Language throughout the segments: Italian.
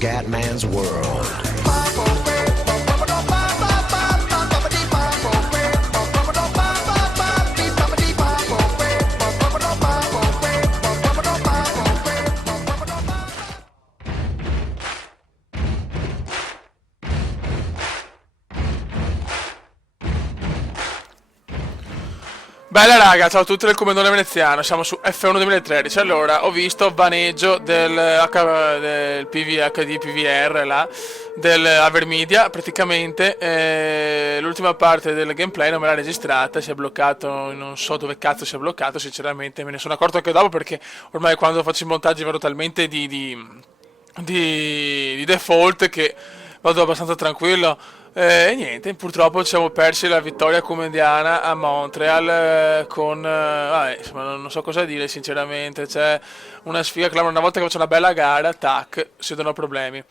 Scatman's World. Bella raga, ciao a tutti del Comandone Veneziano, siamo su F1 2013. Allora, ho visto vaneggio del PVHD PVR là, del Avermedia, praticamente l'ultima parte del gameplay non me l'ha registrata, si è bloccato, non so dove cazzo si è bloccato, sinceramente me ne sono accorto anche dopo perché ormai quando faccio i montaggi vado talmente di default che vado abbastanza tranquillo. E niente, purtroppo ci siamo persi la vittoria comediana a Montreal vabbè, insomma, non so cosa dire sinceramente, c'è una sfiga clamorosa, una volta che faccio una bella gara, tac, si danno problemi.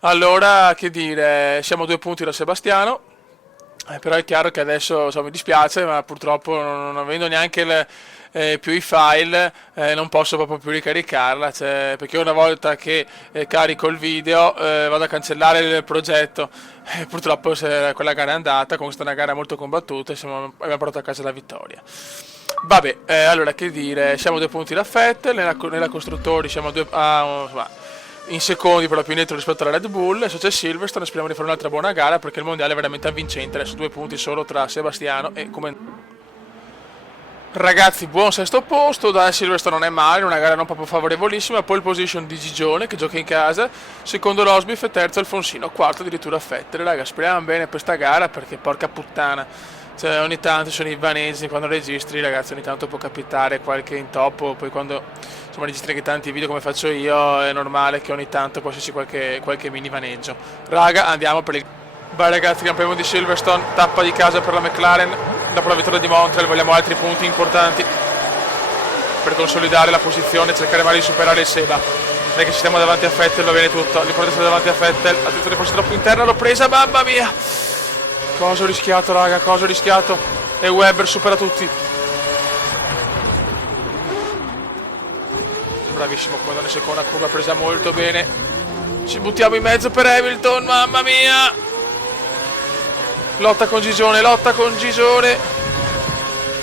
Allora, che dire, siamo a 2 punti da Sebastiano, però è chiaro che adesso insomma, mi dispiace, ma purtroppo non avendo neanche più i file non posso proprio più ricaricarla, cioè, perché una volta che carico il video vado a cancellare il progetto e purtroppo quella gara è andata. Comunque è una gara molto combattuta e abbiamo portato a casa la vittoria. Vabbè, allora che dire, siamo a 2 punti da Vettel, nella costruttori siamo in secondi però più indietro rispetto alla Red Bull. Adesso c'è Silverstone, speriamo di fare un'altra buona gara perché il mondiale è veramente avvincente, adesso 2 punti solo tra Sebastiano e come... Ragazzi, buon sesto posto, da Silverstone non è male, una gara non proprio favorevolissima, pole position di Gigione che gioca in casa, secondo Rosbif e terzo Alfonsino, quarto addirittura Vettel. Raga, speriamo bene per sta gara perché porca puttana, cioè ogni tanto sono i vanesi, quando registri ragazzi ogni tanto può capitare qualche intoppo, poi quando insomma registri anche tanti video come faccio io è normale che ogni tanto può esserci qualche mini vaneggio. Raga, andiamo per il... Vai ragazzi, campione di Silverstone, tappa di casa per la McLaren, dopo la vittoria di Montreal vogliamo altri punti importanti per consolidare la posizione e cercare magari di superare il Seba. Non è che ci stiamo davanti a Vettel, va bene tutto, l'importante è stare davanti a Vettel, attenzione forse troppo interna, l'ho presa, mamma mia! Cosa ho rischiato raga, cosa ho rischiato? E Webber supera tutti. Bravissimo, quando nella seconda curva presa molto bene. Ci buttiamo in mezzo per Hamilton, mamma mia! Lotta con Gigione, lotta con Gigione.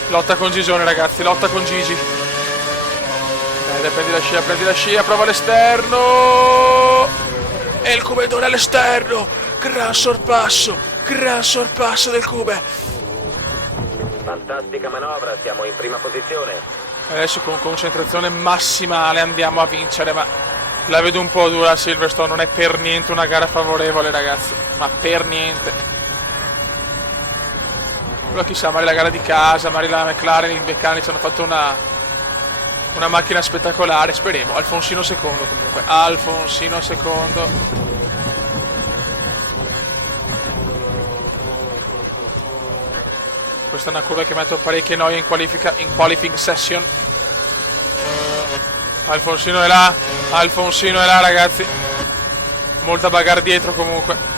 Lotta con Gigione ragazzi, lotta con Gigi. Dai, prendi la scia, prova all'esterno. E il Cubedone all'esterno. Gran sorpasso del Cube. Fantastica manovra, siamo in prima posizione. Adesso con concentrazione massimale andiamo a vincere, ma la vedo un po' dura Silverstone, non è per niente una gara favorevole ragazzi, ma per niente. Però chissà, magari la gara di casa, magari la McLaren, i meccanici hanno fatto una macchina spettacolare, speriamo. Alfonsino secondo comunque, Alfonsino secondo. Questa è una curva che metto parecchie noie in qualifying session. Alfonsino è là ragazzi. Molta bagarre dietro comunque.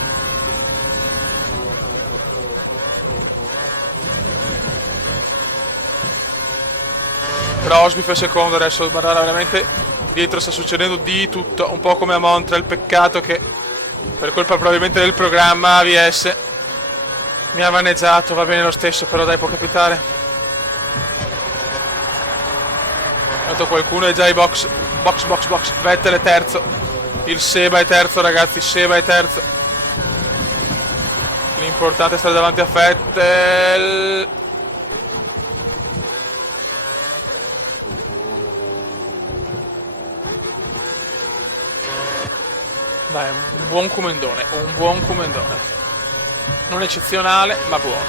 Rosbif è secondo adesso, guardate veramente dietro sta succedendo di tutto, un po' come a Montreal, peccato che per colpa probabilmente del programma AVS mi ha vaneggiato, va bene lo stesso, però dai, può capitare. Tanto qualcuno è già ai box, Vettel è terzo, il Seba è terzo ragazzi, Seba è terzo. L'importante è stare davanti a Vettel. Dai, un buon comendone. Non eccezionale, ma buono.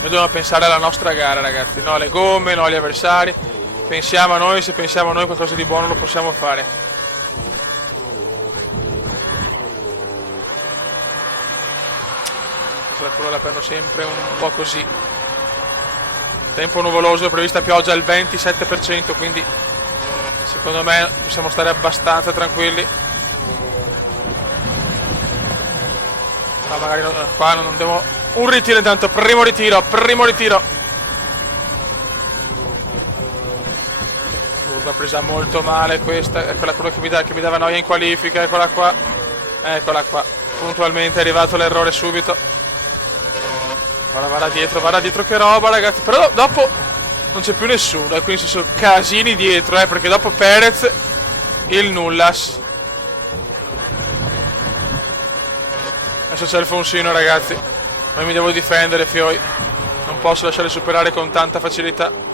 Noi dobbiamo pensare alla nostra gara, ragazzi. No alle gomme, no agli avversari. Pensiamo a noi, se pensiamo a noi qualcosa di buono lo possiamo fare. La curva la prendo sempre un po' così. Tempo nuvoloso, prevista pioggia al 27%, quindi secondo me possiamo stare abbastanza tranquilli. Ma magari qua non devo... Un ritiro intanto, primo ritiro. L'ha presa molto male questa, è quella che mi dava noia in qualifica, eccola qua. Eccola qua. Puntualmente è arrivato l'errore subito. Guarda dietro che roba, ragazzi. Però dopo non c'è più nessuno, e quindi ci sono casini dietro, perché dopo Perez il nullas. Adesso c'è il Fonsino, ragazzi. Ma mi devo difendere, fioi. Non posso lasciare superare con tanta facilità.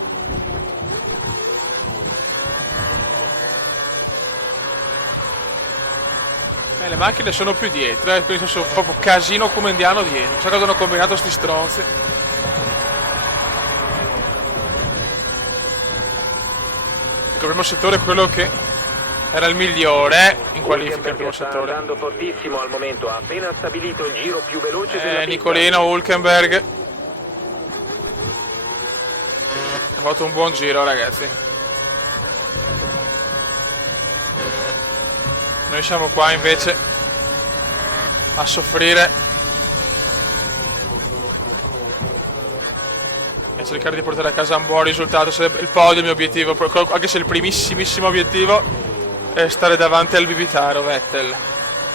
Le macchine sono più dietro, quindi sono proprio casino comendiano dietro. Non so cosa hanno combinato sti stronzi. Il primo settore è quello che era il migliore in qualifica. Il primo settore sta andando fortissimo al momento, ha appena stabilito il giro più veloce della pista. Nicolino Hülkenberg ha fatto un buon giro, ragazzi. Noi siamo qua invece a soffrire e cercare di portare a casa un buon risultato. Il podio è il mio obiettivo, anche se il primissimissimo obiettivo è stare davanti al bibitaro Vettel.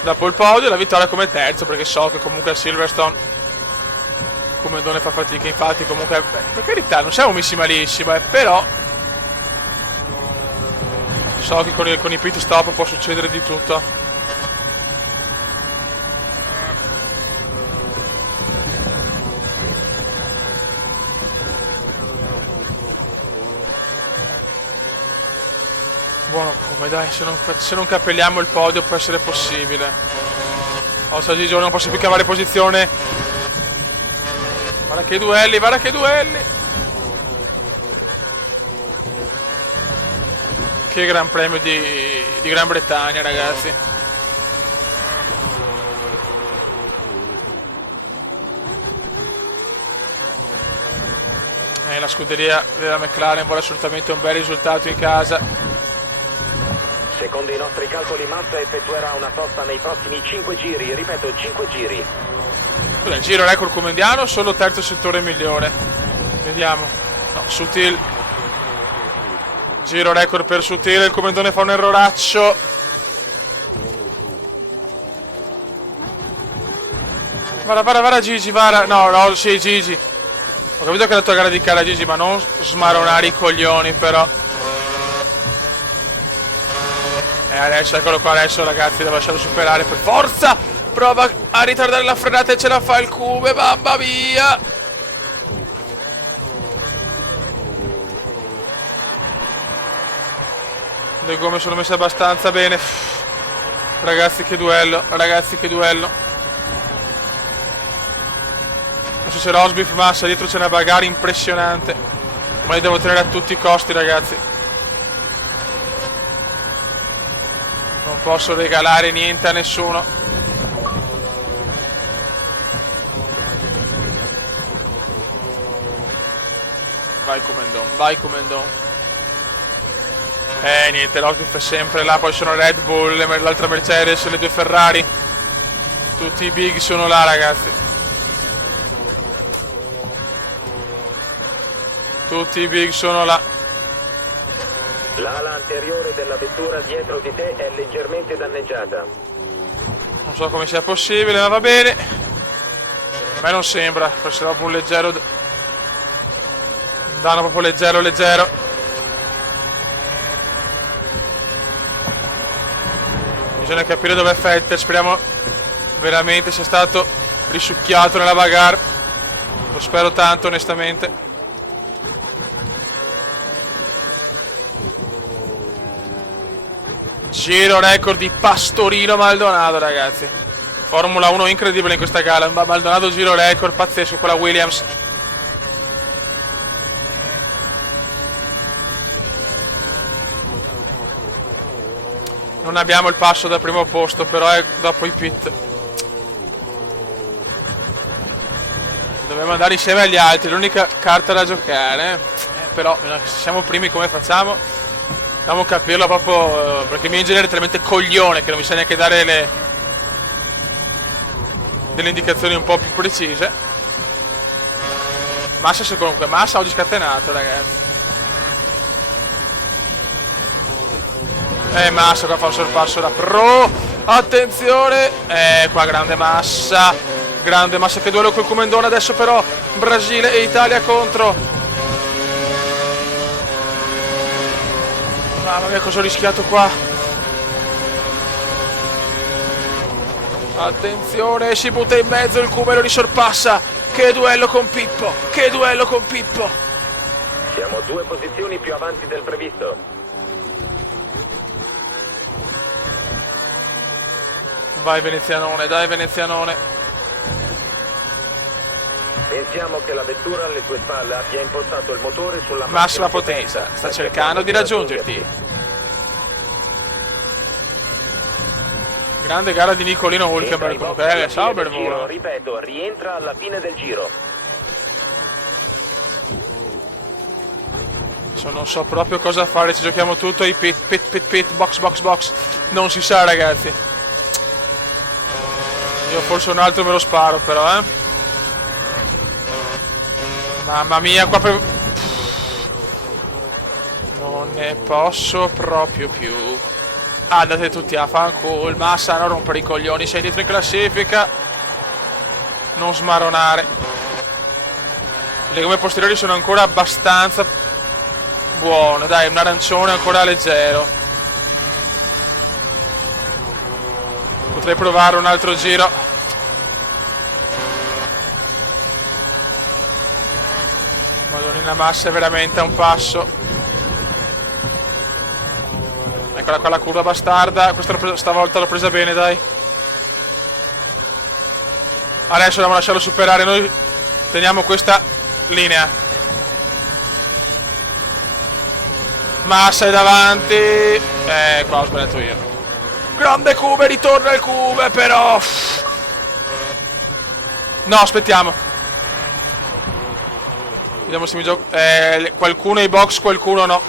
Dopo il podio la vittoria come terzo, perché so che comunque a Silverstone Comendone fa fatica. Infatti comunque, per carità, non siamo messi malissimo, però so che con i pit stop può succedere di tutto. Buono come, dai, se non cappelliamo il podio può essere possibile. Ossa Gigi non posso più cavare posizione. Guarda che duelli. Che gran premio di Gran Bretagna, ragazzi. La scuderia della McLaren vuole assolutamente un bel risultato in casa. Secondo i nostri calcoli Massa effettuerà una sosta nei prossimi 5 giri, ripeto 5 giri. Il giro record comendiano, solo terzo settore migliore. Vediamo. No, Sutil. Giro record per Sutil, il Comendone fa un erroraccio. Vara Gigi, vara. No, sì, Gigi. Ho capito che è la tua gara di cara, Gigi, ma non smaronare i coglioni, però. Adesso, eccolo qua, adesso, ragazzi, devo lasciarlo superare per forza. Prova a ritardare la frenata e ce la fa il Cube, mamma mia. Le gomme sono messe abbastanza bene. Ragazzi che duello. Adesso c'è Rosberg, Massa, dietro c'è una bagarre impressionante. Ma li devo tenere a tutti i costi, ragazzi. Non posso regalare niente a nessuno. Vai Comendon. Niente, Rosberg è sempre là, poi sono Red Bull, l'altra Mercedes, le due Ferrari. Tutti i big sono là, ragazzi. Tutti i big sono là. L'ala anteriore della vettura dietro di te è leggermente danneggiata. Non so come sia possibile, ma va bene. A me non sembra, forse dopo un leggero danno, proprio leggero. Bisogna capire dov'è Vettel, speriamo veramente sia stato risucchiato nella bagarre. Lo spero tanto, onestamente. Giro record di Pastorino Maldonado, ragazzi. Formula 1 incredibile in questa gara. Maldonado giro record pazzesco con la Williams. Non abbiamo il passo dal primo posto, però è dopo i pit. Dobbiamo andare insieme agli altri, l'unica carta da giocare. Però se siamo primi come facciamo? Dobbiamo capirlo proprio, perché il mio ingegnere è talmente coglione che non mi sa neanche dare delle indicazioni un po' più precise. Massa oggi scatenato, ragazzi. Massa qua fa un sorpasso da pro. Attenzione. Qua grande Massa. Grande Massa che duello col Comendone. Adesso però Brasile e Italia contro. Mamma mia, cosa ho rischiato qua. Attenzione, si butta in mezzo il Cuba e lo risorpassa. Che duello con Pippo. Che duello con Pippo. Siamo 2 posizioni più avanti del previsto. Vai venezianone, dai venezianone. Pensiamo che la vettura alle tue spalle abbia impostato il motore sulla Massima potenza, sta cercando di raggiungerti. Grande gara di Nicolino Hülkenberg con Pérez, Sauber vola. Ripeto, rientra alla fine del giro. Non so proprio cosa fare, ci giochiamo tutto ai pit, box. Non si sa ragazzi. Io forse un altro me lo sparo però, Mamma mia, qua per... Non ne posso proprio più. Andate tutti a fanculo, Massa, non rompere i coglioni, sei dietro in classifica. Non smaronare. Le gomme posteriori sono ancora abbastanza buone, dai, un arancione ancora leggero. Potrei provare un altro giro. Madonnina, Massa è veramente a un passo. Eccola qua la curva bastarda. Questa stavolta l'ho presa bene, dai. Adesso dobbiamo lasciarlo superare. Noi teniamo questa linea. Massa è davanti. Qua ho sbagliato io. Grande Cube, ritorna il Cube, però. No, aspettiamo. Vediamo se mi gioco. Qualcuno ai box, qualcuno no.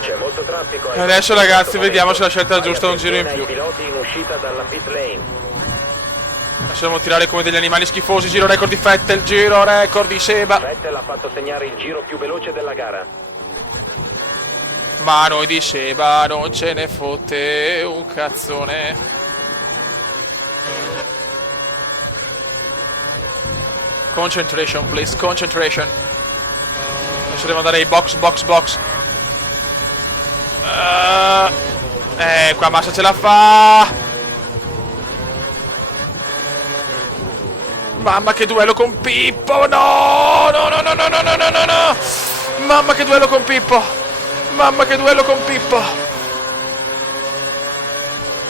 C'è molto traffico. E adesso ragazzi vediamo se la scelta è giusta, un giro in più. I piloti in uscita dalla pit lane. Lasciamo tirare come degli animali schifosi. Giro record di Vettel, giro record di Seba. Vettel ha fatto segnare il giro più veloce della gara. Ma noi di Seba non ce ne fotte un cazzone. Concentration please, concentration. Adesso devo andare ai box. Qua Massa ce la fa. Mamma che duello con Pippo. No. Mamma che duello con Pippo.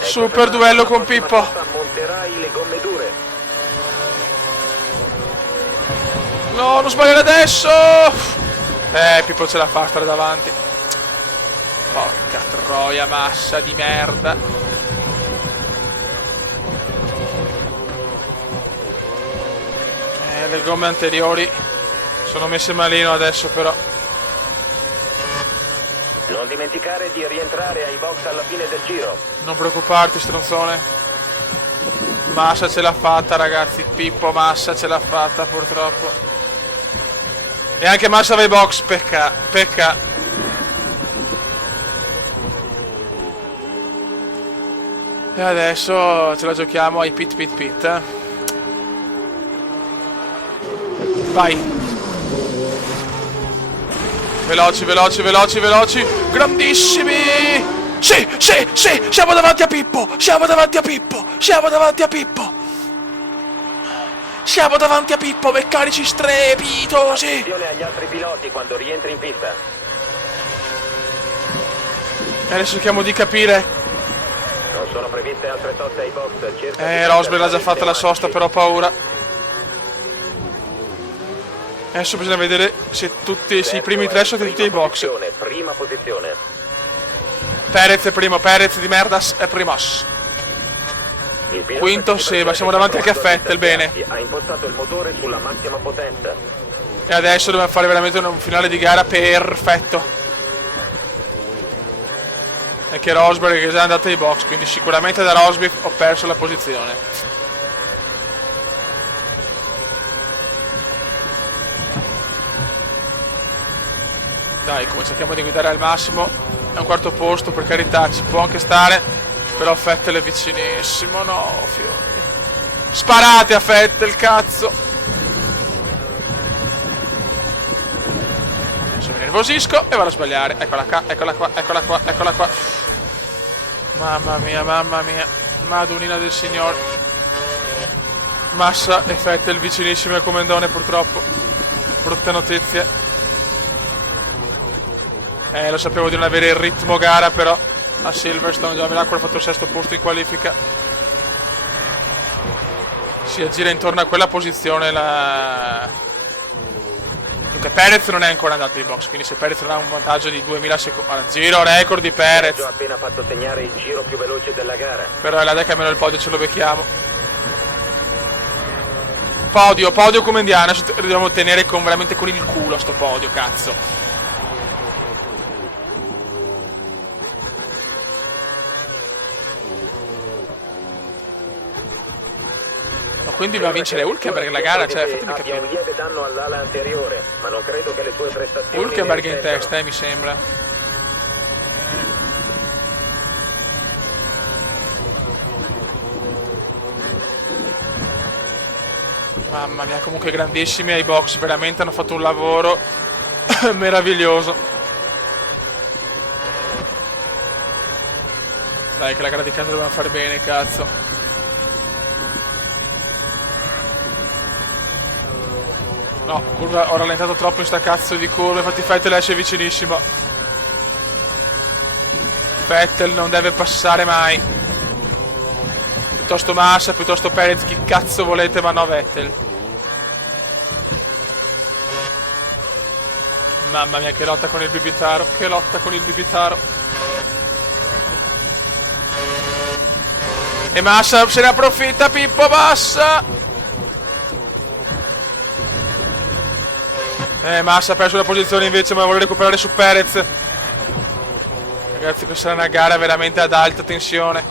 Super duello con Pippo. Monterai le gomme dure. No, non sbagliare adesso. Pippo ce la fa a stare davanti. Porca troia, Massa di merda. Le gomme anteriori sono messe malino adesso però. Non dimenticare di rientrare ai box alla fine del giro. Non preoccuparti stronzone. Massa ce l'ha fatta ragazzi. Pippo Massa ce l'ha fatta purtroppo. E anche Massa va ai box. Pecca. E adesso ce la giochiamo ai pit. Vai. Veloci. Grandissimi. Sì. Siamo davanti a Pippo. Siamo davanti a Pippo, meccanici strepitosi. Attenzione agli altri piloti quando rientri in pista. E adesso cerchiamo di capire. Non sono previste altre soste ai box. Rosberg l'ha già fatta la sosta, però ho paura. Adesso bisogna vedere se i primi tre sono tutti ai box. Prima posizione. Perez è primo, Perez di merdas è primos. Quinto Seba, siamo davanti anche a Vettel, bene. Ha impostato il motore sulla massima potenza. E adesso dobbiamo fare veramente un finale di gara perfetto. E che Rosberg che è già andato ai box, quindi sicuramente da Rosberg ho perso la posizione. Dai, come cerchiamo di guidare al massimo. È un quarto posto, per carità, ci può anche stare. Però Vettel è vicinissimo, no, fiori. Sparate a Vettel, cazzo. Adesso mi nervosisco e vado a sbagliare. Eccola qua, eccola qua, eccola qua, eccola qua. Mamma mia, Madonnina del Signore. Massa e Vettel vicinissimi al comandone, purtroppo. Brutte notizie. Lo sapevo di non avere il ritmo gara, però a Silverstone già Miracolo ha fatto il sesto posto in qualifica. Si aggira intorno a quella posizione Dunque Perez non è ancora andato in box, quindi se Perez non ha un vantaggio di 2000 secondi, giro record di Perez. Ha appena fatto segnare il giro più veloce della gara. Però è la deca almeno il podio ce lo becchiamo. Podio come Indiana, dobbiamo tenere veramente con il culo sto podio, cazzo. Quindi va a vincere Hülkenberg la gara, cioè fatemi capire. Un lieve danno all'ala anteriore, ma non credo che le sue prestazioni. Hülkenberg in testa, mi sembra. Mamma mia, comunque grandissimi ai box, veramente hanno fatto un lavoro meraviglioso. Dai, che la gara di casa dobbiamo fare bene, cazzo. No, curva, ho rallentato troppo in sta cazzo di curva, infatti Vettel esce vicinissimo. Vettel non deve passare mai. Piuttosto Massa, piuttosto Perez, chi cazzo volete, ma no Vettel. Mamma mia, che lotta con il Bibitaro, che lotta con il Bibitaro. E Massa se ne approfitta, Pippo Massa. Massa ha perso la posizione invece, ma vuole recuperare su Perez. Ragazzi, questa è una gara veramente ad alta tensione.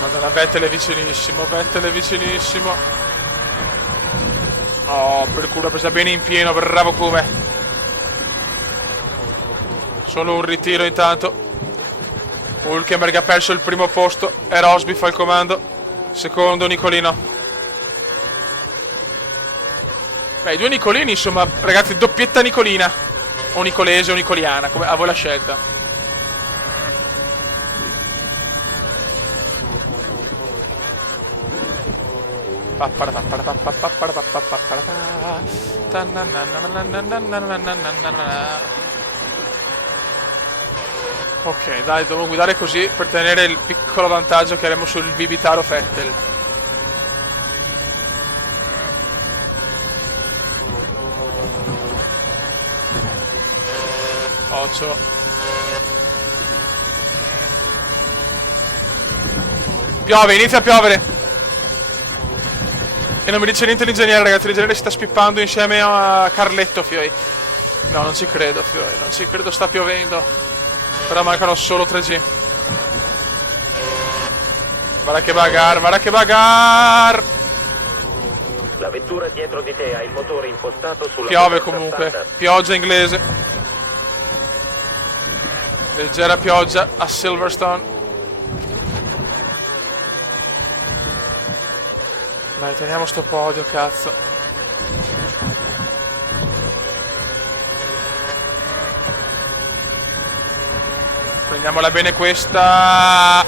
Madonna, Vettel è vicinissimo, Vettel è vicinissimo. Oh, per culo, ha presa bene in pieno, bravo come. Solo un ritiro intanto. Hülkenberg ha perso il primo posto e Rosby fa il comando. Secondo Nicolino. Beh, i due Nicolini, insomma, ragazzi, doppietta Nicolina. O Nicolese o Nicoliana, come a voi la scelta. Ok, dai, devo guidare così per tenere il piccolo vantaggio che avremo sul Bibitaro Vettel. Occhio. Piove, inizia a piovere. E non mi dice niente l'ingegnere, ragazzi, l'ingegnere si sta spippando insieme a Carletto, fioi. No, non ci credo, fioi, non ci credo, sta piovendo. Però mancano solo 3G. Guarda che bagar, guarda che bagar. La vettura dietro di te ha il motore impostato sulla. Piove comunque, pioggia inglese. Leggera pioggia a Silverstone. Dai, teniamo sto podio, cazzo. Prendiamola bene questa.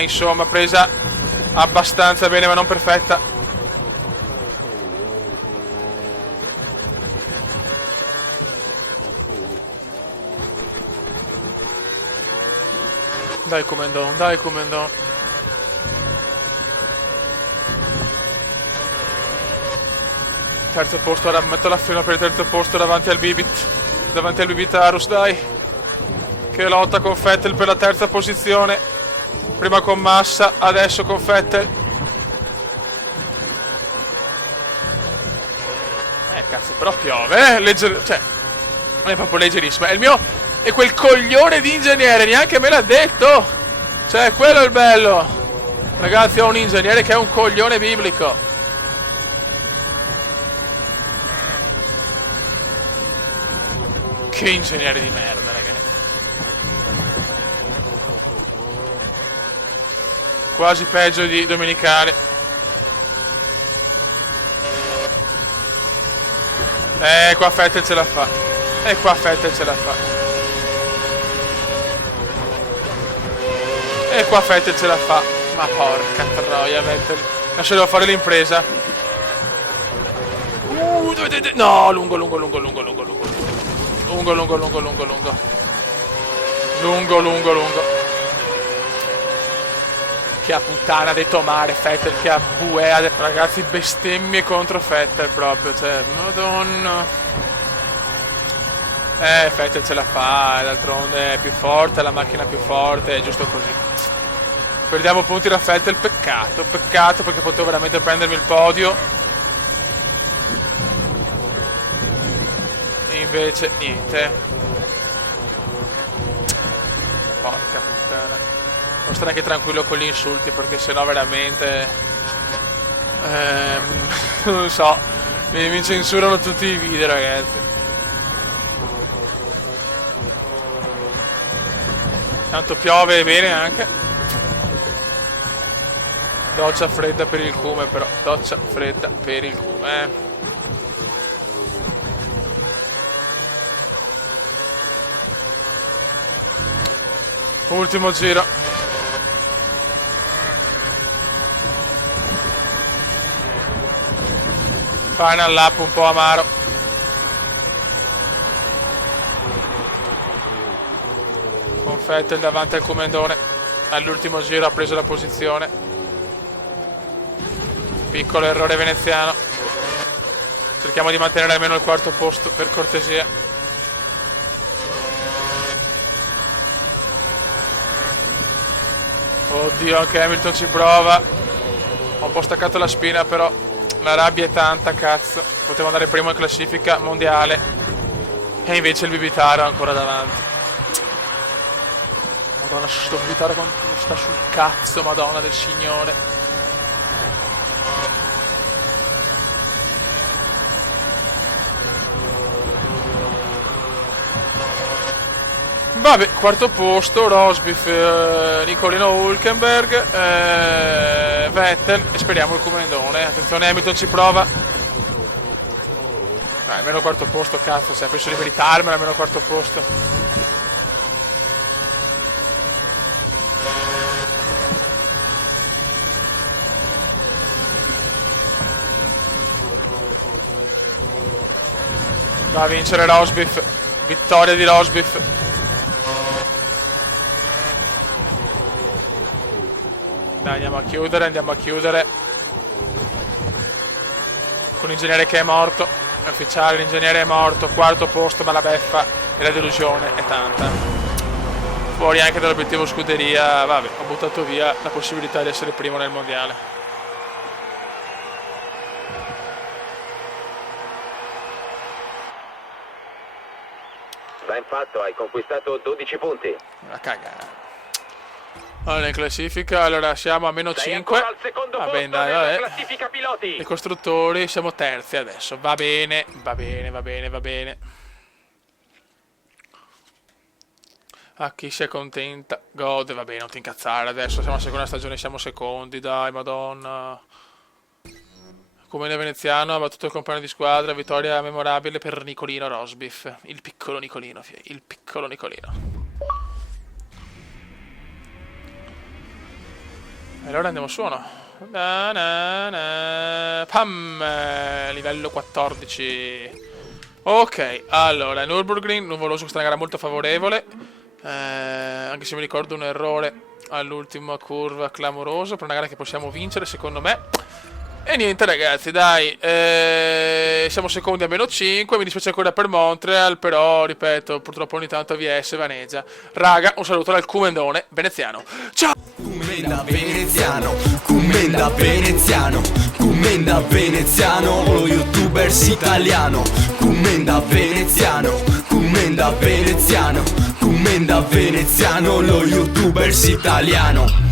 Insomma, presa abbastanza bene, ma non perfetta. Dai Comendon, dai Comendon. Terzo posto, ora metto la firma per il terzo posto davanti al Bibitarus, dai. Che lotta con Vettel per la terza posizione. Prima con Massa, adesso con Vettel. Cazzo, però piove, cioè, non è proprio leggerissima. È il mio, è quel coglione di ingegnere, neanche me l'ha detto. Cioè, quello è il bello. Ragazzi, ho un ingegnere che è un coglione biblico. Che ingegnere di merda, ragazzi. Quasi peggio di Domenicali. Qua Vettel ce la fa. Qua Vettel ce la fa. Qua Vettel ce la fa. Ma porca troia, Vettel. Lascialo fare l'impresa. No, lungo. Che a puttana de tomare Vettel, che a buea. Ragazzi, bestemmie contro Vettel proprio, cioè, madonna. Vettel ce la fa, d'altronde è più forte, la macchina è più forte, è giusto così. Perdiamo punti da Vettel, peccato perché potevo veramente prendermi il podio. Invece niente. Porca puttana. Non stare anche tranquillo con gli insulti, perché sennò veramente non so, mi censurano tutti i video, ragazzi. Tanto piove bene anche. Doccia fredda per il cume, però. Doccia fredda per il cume. Ultimo giro. Final lap un po' amaro. Con Vettel davanti al Comendone. All'ultimo giro ha preso la posizione. Piccolo errore veneziano. Cerchiamo di mantenere almeno il quarto posto, per cortesia. Oddio, anche Hamilton ci prova. Ho un po' staccato la spina, però la rabbia è tanta, cazzo. Potevo andare primo in classifica mondiale. E invece il Bibitaro è ancora davanti. Madonna, sto Bibitaro quanto sta sul cazzo, madonna del signore. Vabbè, quarto posto, Rosberg, Nicolino Hülkenberg, Vettel e speriamo il Comendone. Attenzione, Hamilton ci prova. Almeno quarto posto, cazzo, cioè, penso di meritarmelo almeno quarto posto. Va a vincere Rosberg, vittoria di Rosberg. Dai, andiamo a chiudere. Con l'ingegnere che è morto. È ufficiale, l'ingegnere è morto. Quarto posto, ma la beffa e la delusione è tanta. Fuori anche dall'obiettivo scuderia. Vabbè, ho buttato via la possibilità di essere primo nel mondiale. Ben fatto, hai conquistato 12 punti. La cagata. Allora, in classifica, allora siamo a meno 5. Al secondo Va posto bene, dai, nella vabbè. classifica piloti. I costruttori siamo terzi adesso. Va bene. A chi si è contenta, gode, va bene, non ti incazzare adesso. Siamo alla seconda stagione, siamo secondi, dai, madonna. Comune veneziano ha battuto il compagno di squadra, vittoria memorabile per Nicolino Rosberg. Il piccolo Nicolino. E allora andiamo su, no? Pam! Livello 14. Ok, allora, Nürburgring, nuvoloso, questa è una gara molto favorevole. Anche se mi ricordo un errore all'ultima curva clamoroso, per una gara che possiamo vincere, secondo me. E niente, ragazzi, dai, siamo secondi a meno 5, mi dispiace ancora per Montreal, però, ripeto, purtroppo ogni tanto VS vaneggia. Raga, un saluto dal Comendone veneziano. Ciao! Commenda veneziano, lo youtubers italiano. Commenda veneziano, lo youtubers italiano.